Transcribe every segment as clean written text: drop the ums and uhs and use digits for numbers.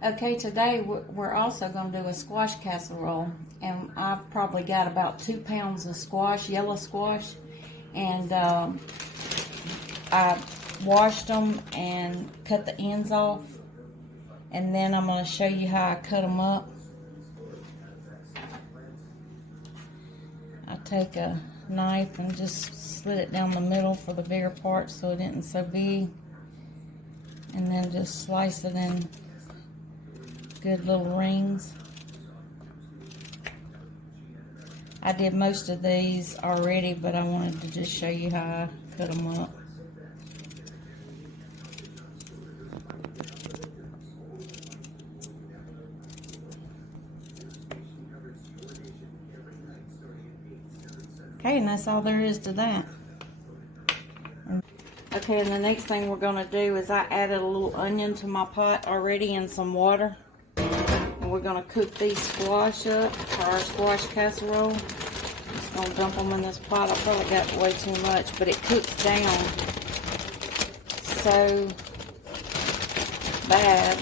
Okay, today we're also going to do a squash casserole, and I've probably got about 2 pounds of squash, yellow squash, and I washed them and cut the ends off, and then I'm going to show you how I cut them up. I take a knife and just slit it down the middle for the bigger part so it isn't so big, and then just slice it in good little rings. I did most of these already, but I wanted to just show you how I cut them up. Okay, and that's all there is to that. Okay, and the next thing we're going to do is I added a little onion to my pot already and some water. And we're going to cook these squash up for our squash casserole. Just going to dump them in this pot. I probably got way too much, but it cooks down so bad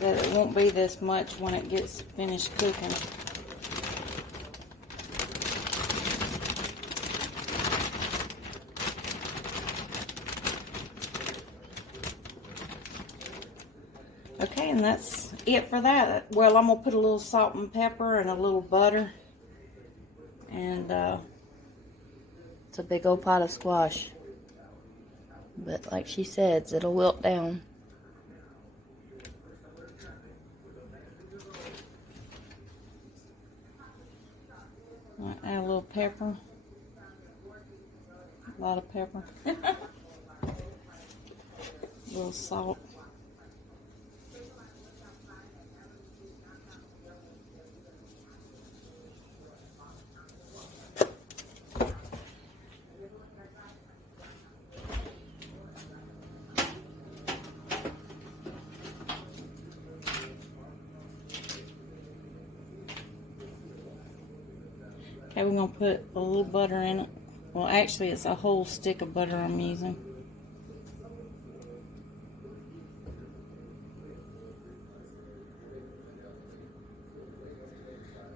that it won't be this much when it gets finished cooking. Okay, and that's it for that. Well, I'm going to put a little salt and pepper and a little butter. And it's a big old pot of squash. But like she says, it'll wilt down. I'll add a little pepper. A lot of pepper. A little salt. Okay, we're going to put a little butter in it. Well, actually, it's a whole stick of butter I'm using.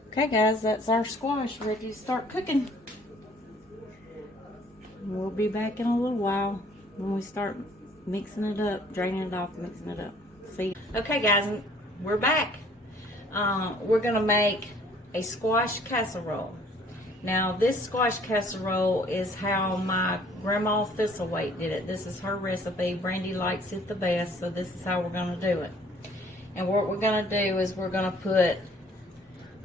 Okay, guys, that's our squash ready to start cooking. We'll be back in a little while when we start mixing it up, draining it off, mixing it up. See? Okay, guys, we're back. We're going to make a squash casserole. Now, this squash casserole is how my grandma Thistlewaite did it. This is her recipe. Brandy likes it the best, so this is how we're going to do it. And what we're going to do is we're going to put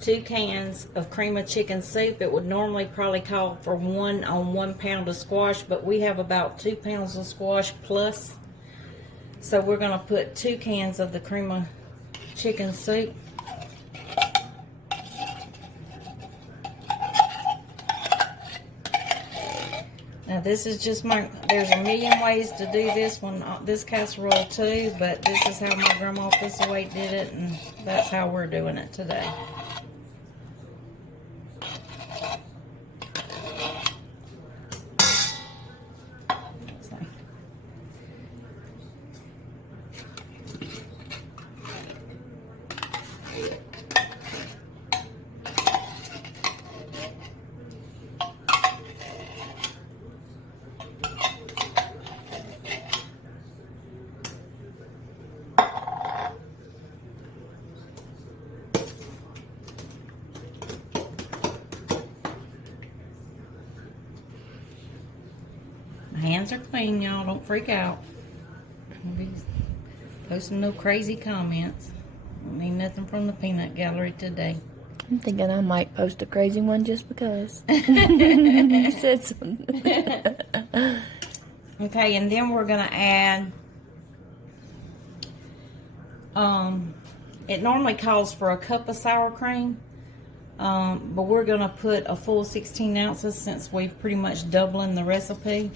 2 cans of cream of chicken soup. It would normally probably call for 1 on 1 pound of squash, but we have about 2 pounds of squash plus. So we're going to put 2 cans of the cream of chicken soup. Now this is just there's a million ways to do this one, this casserole too, but this is how my grandma Thistlewaite did it, and that's how we're doing it today. My hands are clean, y'all. Don't freak out. Don't be posting no crazy comments. Don't need nothing from the peanut gallery today. I'm thinking I might post a crazy one just because you said something. Okay, and then we're gonna add. It normally calls for a cup of sour cream, but we're gonna put a full 16 ounces since we've pretty much doubling the recipe.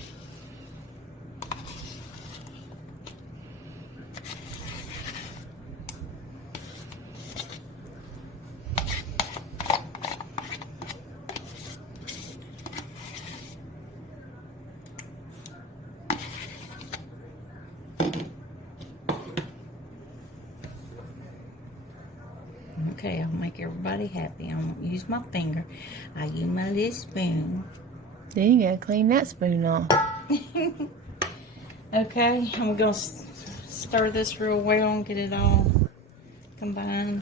Okay, I'll make everybody happy. I won't use my finger. I use my little spoon. Then you gotta clean that spoon off. Okay, I'm gonna stir this real well and get it all combined.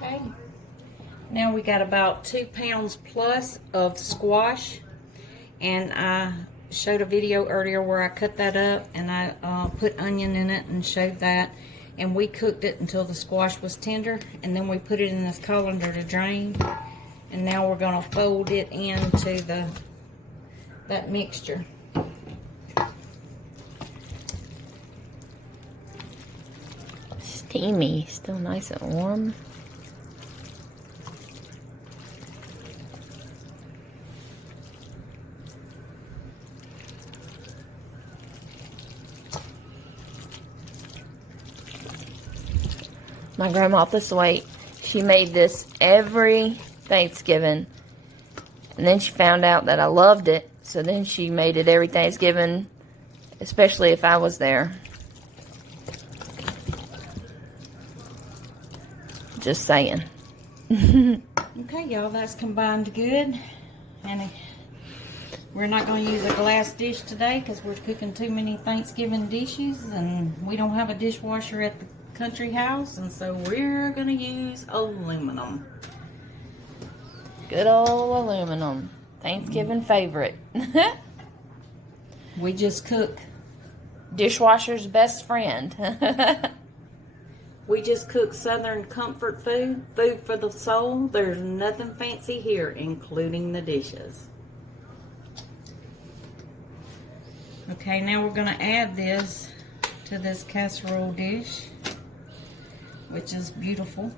Okay, now we got about 2 pounds plus of squash, and I showed a video earlier where I cut that up and I put onion in it and showed that, and we cooked it until the squash was tender, and then we put it in this colander to drain, and now we're gonna fold it into that mixture. Steamy, still nice and warm. My grandma this way, she made this every Thanksgiving. And then she found out that I loved it. So then she made it every Thanksgiving, especially if I was there. Just saying. Okay, y'all, that's combined good. And we're not going to use a glass dish today because we're cooking too many Thanksgiving dishes, and we don't have a dishwasher at the country house, and so we're going to use aluminum. Good old aluminum. Thanksgiving favorite. We just cook. Dishwasher's best friend. We just cook Southern comfort food, food for the soul. There's nothing fancy here, including the dishes. Okay, now we're going to add this to this casserole dish, which is beautiful.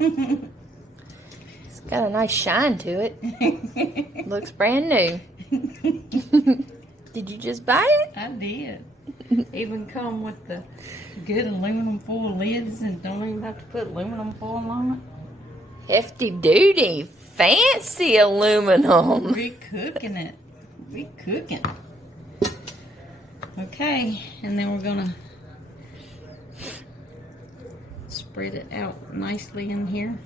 It's got a nice shine to it. Looks brand new. Did you just buy it? I did. Even come with the good aluminum foil lids, and don't even have to put aluminum foil on it. Hefty duty. Fancy aluminum. We cooking it. We cooking. Okay, and then we're gonna spread it out nicely in here.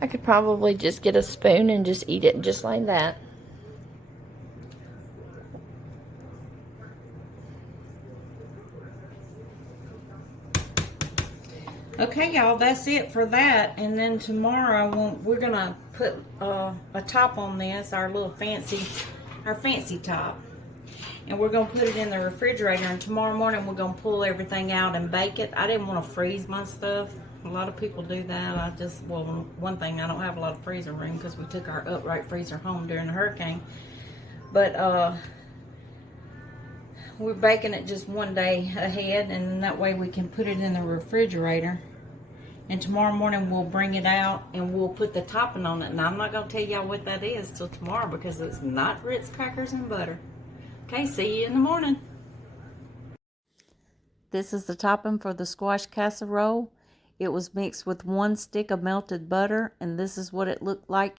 I could probably just get a spoon and just eat it just like that. Okay, y'all, that's it for that. And then tomorrow we're gonna put a top on this, our fancy top, and we're gonna put it in the refrigerator. And tomorrow morning we're gonna pull everything out and bake it. I didn't want to freeze my stuff. A lot of people do that. Well, one thing, I don't have a lot of freezer room because we took our upright freezer home during the hurricane. But we're baking it just one day ahead, and that way we can put it in the refrigerator. And tomorrow morning we'll bring it out and we'll put the topping on it. And I'm not going to tell y'all what that is till tomorrow because it's not Ritz crackers and butter. Okay, see you in the morning. This is the topping for the squash casserole. It was mixed with 1 stick of melted butter, and this is what it looked like